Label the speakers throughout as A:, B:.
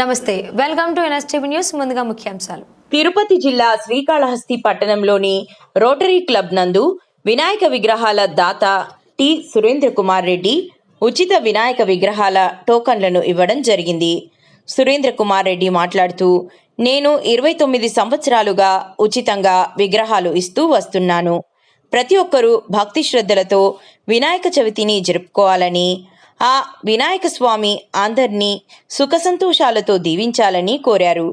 A: నమస్తే welcome to NSTV news. ముందుగా ముఖ్యాంశాలు.
B: తిరుపతి జిల్లా శ్రీకాళహస్తి పట్టణంలోని రోటరీ క్లబ్ నందు వినాయక విగ్రహాల దాత టి సురేంద్ర కుమార్ రెడ్డి ఉచిత వినాయక విగ్రహాల టోకన్లను ఇవ్వడం జరిగింది. సురేంద్ర కుమార్ రెడ్డి మాట్లాడుతూ నేను ఇరవై తొమ్మిది సంవత్సరాలుగా ఉచితంగా విగ్రహాలు ఇస్తూ వస్తున్నాను. ప్రతి ఒక్కరూ భక్తి శ్రద్ధలతో వినాయక చవితిని జరుపుకోవాలని ఆ వినాయక స్వామి అందరినీ సుఖ సంతోషాలతో దీవించాలని కోరారు.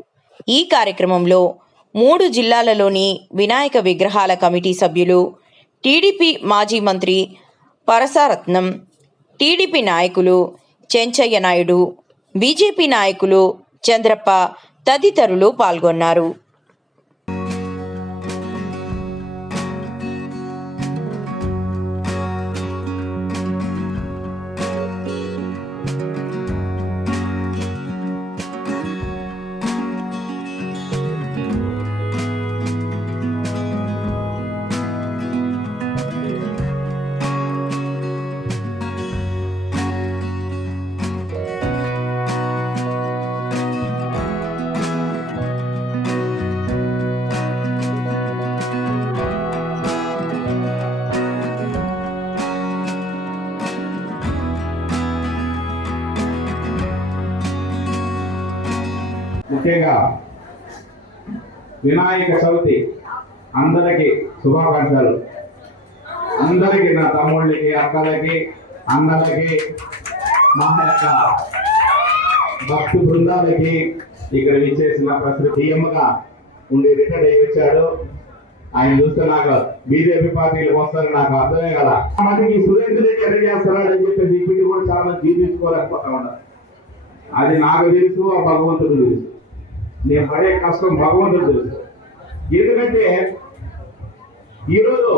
B: ఈ కార్యక్రమంలో మూడు జిల్లాలలోని వినాయక విగ్రహాల కమిటీ సభ్యులు టీడీపీ మాజీ మంత్రి పరసారత్నం టీడీపీ నాయకులు చెంచయ్య నాయుడు బీజేపీ నాయకులు చంద్రప్ప తదితరులు పాల్గొన్నారు.
C: ముఖ్యంగా వినాయక చవితి అందరికీ శుభాకాంక్షలు. అందరికీ నా తమ్ముళ్ళకి అక్కలకి అన్నలకి మా యొక్క భక్తి బృందాలకి ఇక్కడ విచ్చేసిన ప్రతి సీఎంగా ఉండి రిటైర్ అయ్యి వచ్చాడు ఆయన చూస్తే నాకు బీజేపీ పార్టీలు వస్తారు నాకు అర్థమే కదా. మనకి సురేంద్ర రెడ్డి ఎక్కడ చేస్తున్నాడు అని చెప్పేసి ఇప్పుడు కూడా చాలా మంది జీర్ణించుకోలేకపోతా ఉన్నారు. అది నాకు తెలుసు ఆ భగవంతుడు తెలుసు. నేను పడే కష్టం భగవంతుడు తెలుసు. ఎందుకంటే ఈరోజు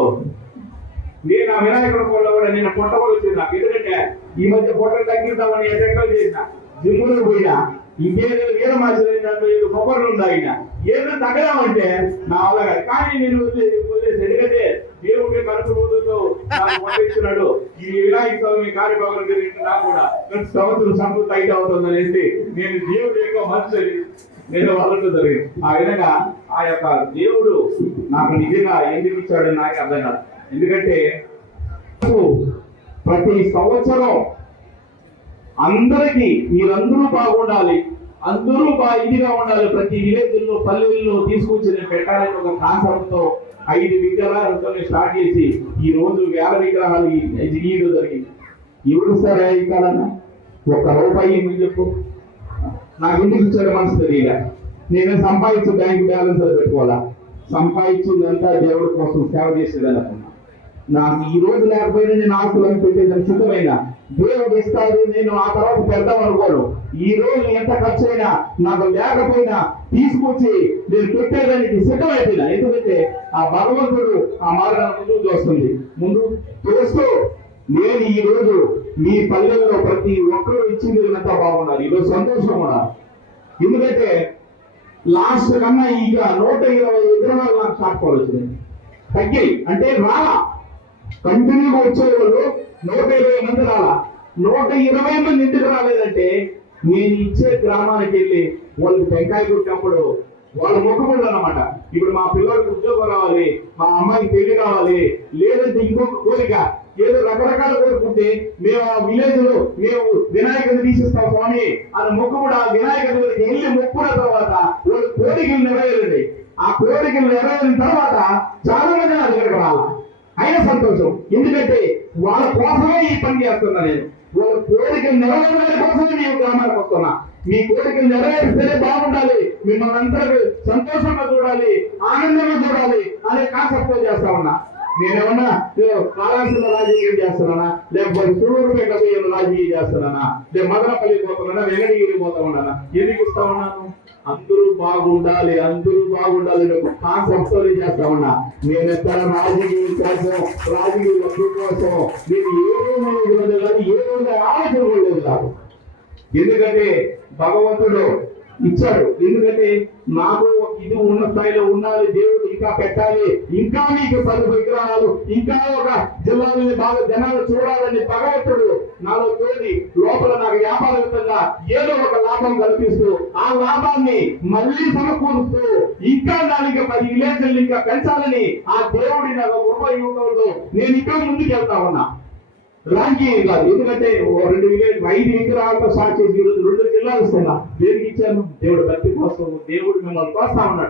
C: నేను ఆ వినాయకుడు కొండ కూడా నేను పొట్ట కూడా వచ్చింది నాకు ఎందుకంటే ఈ మధ్య పొట్టలు తగ్గిద్దామని ఎక్కడ చేసిన జిమ్ములు పోయినా ఇంకేదో వీర మాసిన కొబ్బరి ఉందాగిన ఏదో తగ్గదామంటే నా వల్ల కాదు. కానీ నేను వదిలేసి ఎందుకంటే దేవుడి కనుక రోజుతో పంపిస్తున్నాడు ఈ వినాయక స్వామి కార్యక్రమం జరిగిన నాకు కూడా ప్రతి సంవత్సరం సంపూర్తి అయితే అవుతుందనేసి నేను దేవుడి యొక్క మంచి నేను వాళ్ళతో జరిగింది ఆ విధంగా ఆ యొక్క దేవుడు నాకు నిజంగా ఎందుకు ఇచ్చాడని నాకు అర్థం కాదు ఎందుకంటే ప్రతి సంవత్సరం అందరికీ మీరందరూ బాగుండాలి అందరూ బాగా ఇదిగా ఉండాలి ప్రతి విలేజ్లో పల్లెల్లో తీసుకొచ్చి నేను పెట్టాలని ఒక కాన్సెప్ట్తో ఐదు విగ్రహాలతో స్టార్ట్ చేసి ఈ రోజు వేల విగ్రహాలు గీయడం జరిగింది ఎవరు సరే ఇవ్వాలన్నా ఒక రూపాయి ఏమని చెప్పు నాకు ఇంటికి ఇచ్చాడు మనసు తెలియ నేను సంపాదించి బ్యాంక్ బ్యాలెన్స్ పెట్టుకోవాలా? సంపాదించిందంతా దేవుడి కోసం సేవ చేసేదని అనుకున్నా. నాకు ఈ రోజు లేకపోయినా నేను ఆస్తులను పెట్టేదని సిద్ధమైన? దేవుడు ఇస్తాడు నేను ఆ తర్వాత పెడతాం అనుకోను. ఈ రోజు ఎంత ఖర్చు అయినా నాకు లేకపోయినా తీసుకొచ్చి నేను పెట్టేదానికి సిద్ధమైపోయినా. ఎందుకంటే ఆ భగవంతుడు ఆ మార్గాన్ని ముందుకు చూస్తుంది ముందు చూస్తూ నేను ఈ రోజు మీ పల్లెల్లో ప్రతి ఒక్కరూ ఇచ్చింది ఎంత బాగున్నారు. ఈరోజు సంతోషం కూడా. ఎందుకంటే లాస్ట్ కన్నా ఇక నూట ఇరవై విగ్రహాలు నాకు షార్ట్ వచ్చింది తగ్గాయి. అంటే రాలా. కంటిన్యూగా వచ్చేవాళ్ళు నూట ఇరవై మంది రాలా. నూట ఇరవై మంది ఇంటికి రాలేదంటే నేను ఇచ్చే గ్రామానికి వెళ్ళి వాళ్ళకి టెంకాయ కొట్టినప్పుడు వాళ్ళ మొక్కుబడులు అనమాట ఇప్పుడు మా పిల్లలకి ఉద్యోగం రావాలి మా అమ్మాయికి పెళ్ళి కావాలి లేదంటే ఇంకొక కోరిక ఏదో రకరకాల కోరుకుంటే మేము ఆ విలేజ్లో మేము వినాయకుడిని తీసిస్తాం స్వామి అని మొక్కు కూడా వినాయకుడి దగ్గరికి వెళ్ళి మొక్కున్న తర్వాత వాళ్ళు కోరికలు నెరవేరండి. ఆ కోరికలు నెరవేరిన తర్వాత చాలా మంది నా దగ్గరకు రావాలి. అయినా సంతోషం. ఎందుకంటే వాళ్ళ కోసమే ఈ పని చేస్తున్నా నేను. వాళ్ళ కోరికలు నెరవేరడం కోసమే నేను గ్రామానికి వస్తున్నా. మీ కోరికలు నెరవేరిస్తేనే బాగుండాలి. మిమ్మల్ని అందరూ సంతోషంగా చూడాలి ఆనందంగా చూడాలి అనే కాన్సెప్ట్ చేస్తా ఉన్నా. నేనేమన్నా కాళాసులో రాజకీయం చేస్తున్నానా? లేకపోతే సూళ్ళూరుపేట రాజకీయం చేస్తున్నానా? లేదా మదనపల్లి పోతున్నానా? వెంకటగిరి పోతా ఎందుకు ఇస్తా ఉన్నాను అందరూ బాగుండాలి అందరూ బాగుండాలి కాన్సెప్ట్ చేస్తా ఉన్నా నేను ఎక్కడ రాజకీయం కోసం రాజకీయ లబ్ధి కోసం? నేను ఏ రోజు కానీ ఏ ఆలోచన ఎందుకంటే భగవంతుడు ఇచ్చాడు ఎందుకంటే నాకు ఇది ఉన్న స్థాయిలో ఉండాలి దేవుడు ఇంకా పెట్టాలి. ఇంకా మీకు పలు విగ్రహాలు ఇంకా ఒక జిల్లాలని బాగా జనాలు చూడాలని భగవంతుడు నాలో తోడి లోపల నాకు వ్యాపారయుతంగా ఏదో ఒక లాభం కల్పిస్తూ ఆ లాభాన్ని మళ్ళీ సమకూరుస్తూ ఇంకా దానికి పది విలేజ్లు ఇంకా పెంచాలని ఆ దేవుడి నాకు ఉపయోగంలో నేను ఇంకా ముందుకు వెళ్తా ఉన్నా. రాజకీయం కాదు. ఎందుకంటే రెండు విలేజ్ ఐదు విగ్రహాలతో సాక్షి రెండు జిల్లాలు ఇస్తున్నా దేనికి ఇచ్చాను దేవుడు భక్తి కోసం దేవుడు మిమ్మల్ని కోస్తా ఉన్నాడు.